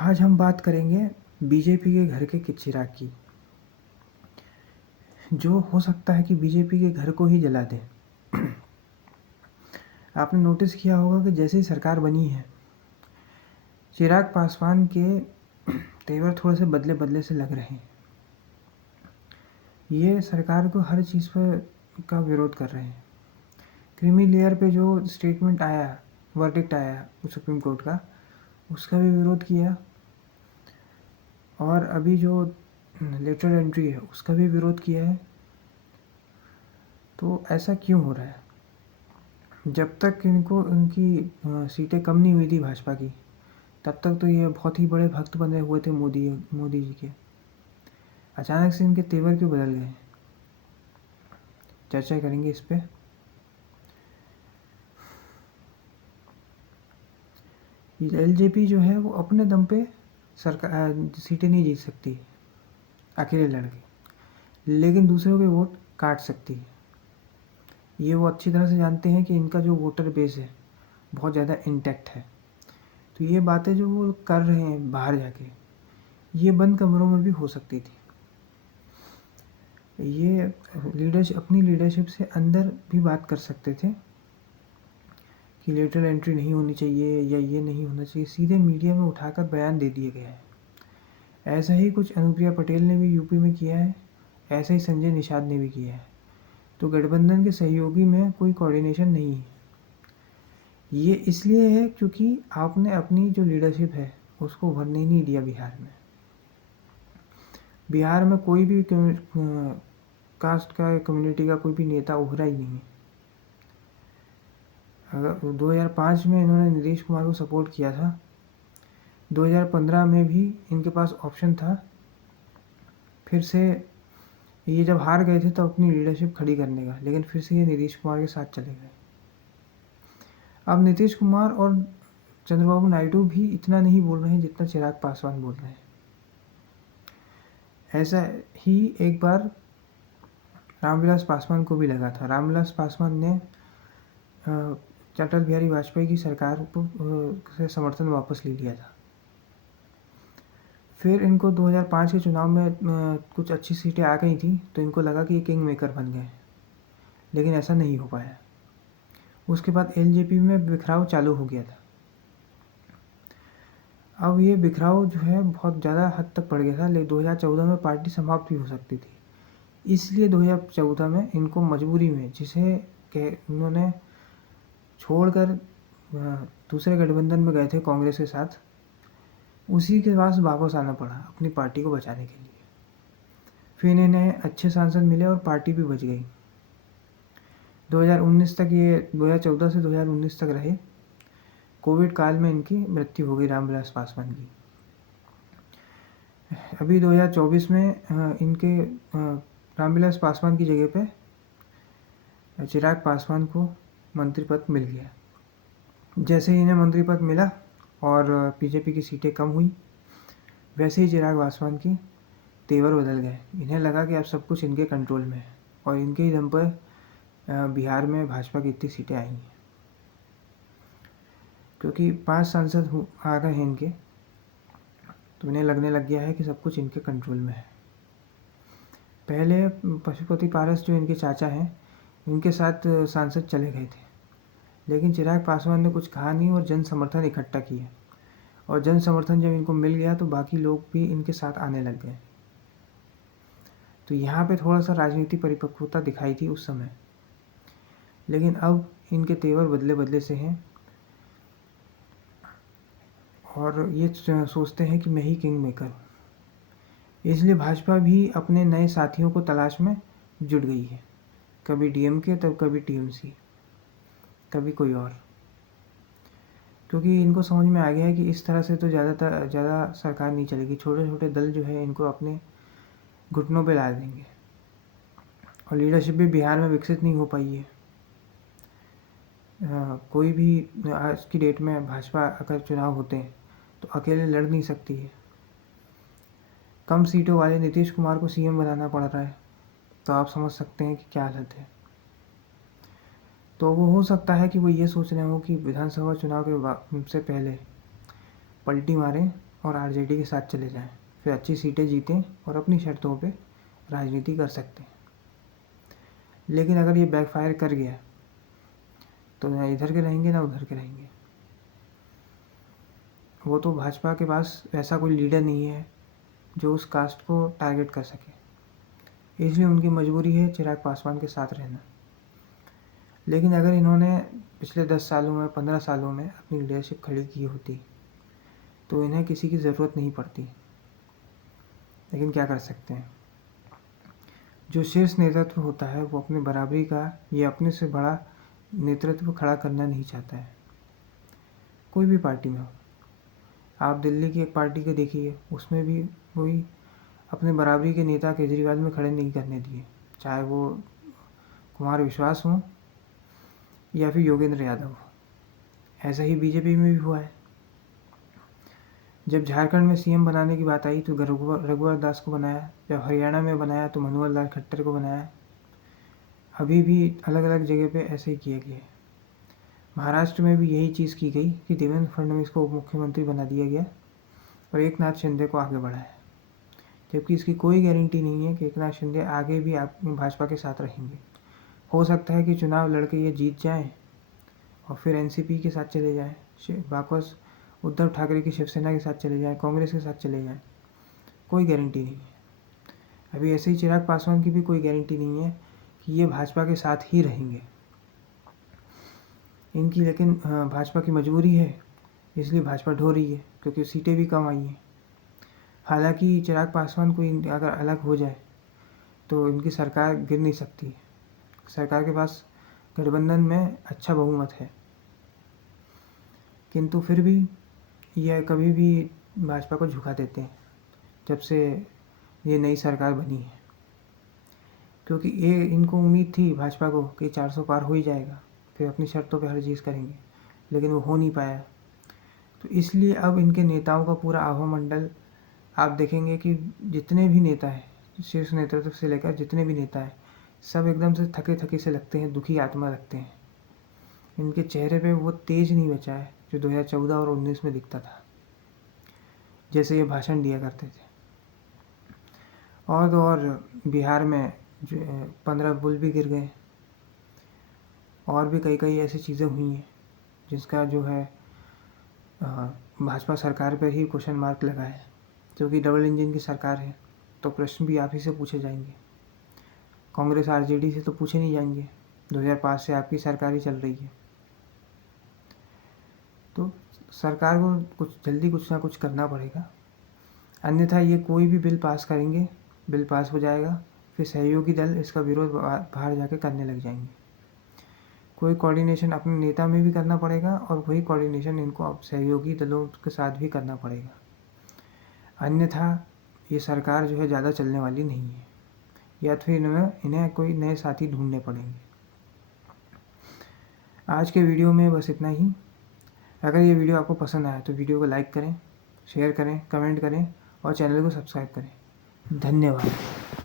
आज हम बात करेंगे बीजेपी के घर के चिराग की, जो हो सकता है कि बीजेपी के घर को ही जला दे। आपने नोटिस किया होगा कि जैसे ही सरकार बनी है, चिराग पासवान के तेवर थोड़े से बदले बदले से लग रहे हैं। ये सरकार को हर चीज़ पर का विरोध कर रहे हैं। क्रीमी लेयर पे जो स्टेटमेंट आया, वर्डिक्ट आया सुप्रीम कोर्ट का, उसका भी विरोध किया, और अभी जो लेटरल एंट्री है उसका भी विरोध किया है। तो ऐसा क्यों हो रहा है? जब तक इनको इनकी सीटें कम नहीं हुई थी भाजपा की, तब तक तो ये बहुत ही बड़े भक्त बने हुए थे मोदी जी के। अचानक से इनके तेवर क्यों बदल गए? चर्चा करेंगे इस पे। एलजेपी जो है वो अपने दम पे सरकार सीटें नहीं जीत सकती अकेले लड़के, लेकिन दूसरों के वोट काट सकती है। ये वो अच्छी तरह से जानते हैं कि इनका जो वोटर बेस है बहुत ज़्यादा इंटैक्ट है। तो ये बातें जो वो कर रहे हैं बाहर जाके, ये बंद कमरों में भी हो सकती थी। ये अपनी लीडरशिप से अंदर भी बात कर सकते थे कि लेटरल एंट्री नहीं होनी चाहिए या ये नहीं होना चाहिए। सीधे मीडिया में उठाकर बयान दे दिए गए हैं। ऐसा ही कुछ अनुप्रिया पटेल ने भी यूपी में किया है, ऐसा ही संजय निषाद ने भी किया है। तो गठबंधन के सहयोगी में कोई कोऑर्डिनेशन नहीं है। ये इसलिए है क्योंकि आपने अपनी जो लीडरशिप है उसको उभरने ही नहीं दिया बिहार में। बिहार में कोई भी कास्ट का, कम्युनिटी का कोई भी नेता उभरा ही नहीं है। अगर 2005 में इन्होंने नीतीश कुमार को सपोर्ट किया था, 2015 में भी इनके पास ऑप्शन था। फिर से ये जब हार गए थे तो अपनी लीडरशिप खड़ी करने का, लेकिन फिर से ये नीतीश कुमार के साथ चले गए। अब नीतीश कुमार और चंद्रबाबू नायडू भी इतना नहीं बोल रहे हैं जितना चिराग पासवान बोल रहे हैं। ऐसा ही एक बार रामविलास पासवान को भी लगा था। रामविलास पासवान ने अटल बिहारी वाजपेयी की सरकार से समर्थन वापस ले लिया था। फिर इनको 2005 के चुनाव में कुछ अच्छी सीटें आ गई थी, तो इनको लगा कि ये किंग मेकर बन गए, लेकिन ऐसा नहीं हो पाया। उसके बाद एलजेपी में बिखराव चालू हो गया था। अब ये बिखराव जो है बहुत ज़्यादा हद तक बढ़ गया था, लेकिन 2014 में पार्टी समाप्त भी हो सकती थी। इसलिए 2014 में इनको मजबूरी में, जिसे उन्होंने छोड़कर दूसरे गठबंधन में गए थे कांग्रेस के साथ, उसी के पास वापस आना पड़ा अपनी पार्टी को बचाने के लिए। फिर इन्हें अच्छे सांसद मिले और पार्टी भी बच गई। 2019 तक ये 2014 से 2019 तक रहे। कोविड काल में इनकी मृत्यु हो गई रामविलास पासवान की। अभी 2024 में इनके रामविलास पासवान की जगह पे चिराग पासवान को मंत्री पद मिल गया। जैसे ही इन्हें मंत्री पद मिला और बीजेपी की सीटें कम हुई, वैसे ही चिराग पासवान की तेवर बदल गए। इन्हें लगा कि अब सब कुछ इनके कंट्रोल में है और इनके ही दम पर बिहार में भाजपा की इतनी सीटें आई हैं, क्योंकि 5 सांसद आ गए हैं इनके। तो इन्हें लगने लग गया है कि सब कुछ इनके कंट्रोल में है। पहले पशुपति पारस जो इनके चाचा हैं, इनके साथ सांसद चले गए थे, लेकिन चिराग पासवान ने कुछ कहा नहीं और जन समर्थन इकट्ठा किया, और जन समर्थन जब इनको मिल गया तो बाकी लोग भी इनके साथ आने लग गए। तो यहाँ पे थोड़ा सा राजनीतिक परिपक्वता दिखाई थी उस समय, लेकिन अब इनके तेवर बदले बदले से हैं और ये सोचते हैं कि मैं ही किंग मेकर हूँ। इसलिए भाजपा भी अपने नए साथियों को तलाश में जुट गई है। कभी डीएमके, तब कभी टीएमसी, कभी कोई और, क्योंकि इनको समझ में आ गया है कि इस तरह से तो ज़्यादा सरकार नहीं चलेगी। छोटे छोटे दल जो है इनको अपने घुटनों पे ला देंगे, और लीडरशिप भी बिहार में विकसित नहीं हो पाई है। कोई भी आज की डेट में भाजपा अगर चुनाव होते हैं तो अकेले लड़ नहीं सकती है। कम सीटों वाले नीतीश कुमार को सीएम बनाना पड़ रहा है, तो आप समझ सकते हैं कि क्या हालत है। तो वो हो सकता है कि वो ये सोच रहे हो कि विधानसभा चुनाव के से पहले पलटी मारें और आरजेडी के साथ चले जाएं, फिर अच्छी सीटें जीतें और अपनी शर्तों पे राजनीति कर सकते हैं। लेकिन अगर ये बैकफायर कर गया तो ना इधर के रहेंगे ना उधर के रहेंगे। वो तो भाजपा के पास ऐसा कोई लीडर नहीं है जो उस कास्ट को टारगेट कर सके, इसलिए उनकी मजबूरी है चिराग पासवान के साथ रहना। लेकिन अगर इन्होंने पिछले 10 सालों में 15 सालों में अपनी लीडरशिप खड़ी की होती तो इन्हें किसी की ज़रूरत नहीं पड़ती। लेकिन क्या कर सकते हैं, जो शीर्ष नेतृत्व होता है वो अपने बराबरी का या अपने से बड़ा नेतृत्व खड़ा करना नहीं चाहता है, कोई भी पार्टी में हो। आप दिल्ली की एक पार्टी को देखिए, उसमें भी कोई अपने बराबरी के नेता केजरीवाल में खड़े नहीं करने दिए, चाहे वो कुमार विश्वास हो या फिर योगेंद्र यादव हो। ऐसा ही बीजेपी में भी हुआ है। जब झारखंड में सीएम बनाने की बात आई तो रघुवर दास को बनाया, जब हरियाणा में बनाया तो मनोहर लाल खट्टर को बनाया। अभी भी अलग अलग जगह पे ऐसे ही किया गया। महाराष्ट्र में भी यही चीज़ की गई कि देवेंद्र फडणवीस को उप मुख्यमंत्री बना दिया गया और एकनाथ शिंदे को आगे बढ़ाया, जबकि इसकी कोई गारंटी नहीं है कि एकनाथ शिंदे आगे भी आप भाजपा के साथ रहेंगे। हो सकता है कि चुनाव लड़के ये जीत जाएं और फिर एनसीपी के साथ चले जाएं, वापस उद्धव ठाकरे की शिवसेना के साथ चले जाएं, कांग्रेस के साथ चले जाएं, कोई गारंटी नहीं है। अभी ऐसे ही चिराग पासवान की भी कोई गारंटी नहीं है कि ये भाजपा के साथ ही रहेंगे इनकी। लेकिन भाजपा की मजबूरी है, इसलिए भाजपा ढो रही है, क्योंकि सीटें भी कम आई हैं। हालांकि चिराग पासवान को अगर अलग हो जाए तो इनकी सरकार गिर नहीं सकती। सरकार के पास गठबंधन में अच्छा बहुमत है, किंतु फिर भी यह कभी भी भाजपा को झुका देते हैं जब से ये नई सरकार बनी है, क्योंकि ये इनको उम्मीद थी भाजपा को कि 400 पार हो ही जाएगा, फिर अपनी शर्तों पे हर चीज़ करेंगे, लेकिन वो हो नहीं पाया। तो इसलिए अब इनके नेताओं का पूरा आभा मंडल आप देखेंगे कि जितने भी नेता हैं, शीर्ष नेतृत्व से लेकर जितने भी नेता हैं, सब एकदम से थके थके से लगते हैं, दुखी आत्मा लगते हैं। इनके चेहरे पे वो तेज नहीं बचा है जो 2014 और 19 में दिखता था, जैसे ये भाषण दिया करते थे। और तो और बिहार में 15 पुल भी गिर गए, और भी कई ऐसी चीज़ें हुई हैं जिसका जो है भाजपा सरकार पर ही क्वेश्चन मार्क लगा है, क्योंकि डबल इंजन की सरकार है तो प्रश्न भी आप ही से पूछे जाएंगे। कांग्रेस आरजेडी से तो पूछे नहीं जाएंगे, 2005 से आपकी सरकार ही चल रही है। तो सरकार को जल्दी कुछ ना कुछ करना पड़ेगा, अन्यथा ये कोई भी बिल पास करेंगे, बिल पास हो जाएगा, फिर सहयोगी दल इसका विरोध बाहर जाके करने लग जाएंगे। कोई कोऑर्डिनेशन अपने नेता में भी करना पड़ेगा और वही कोऑर्डिनेशन इनको अब सहयोगी दलों के साथ भी करना पड़ेगा, अन्यथा ये सरकार जो है ज़्यादा चलने वाली नहीं है, या फिर इन्हें कोई नए साथी ढूंढने पड़ेंगे। आज के वीडियो में बस इतना ही। अगर ये वीडियो आपको पसंद आया तो वीडियो को लाइक करें, शेयर करें, कमेंट करें और चैनल को सब्सक्राइब करें। धन्यवाद।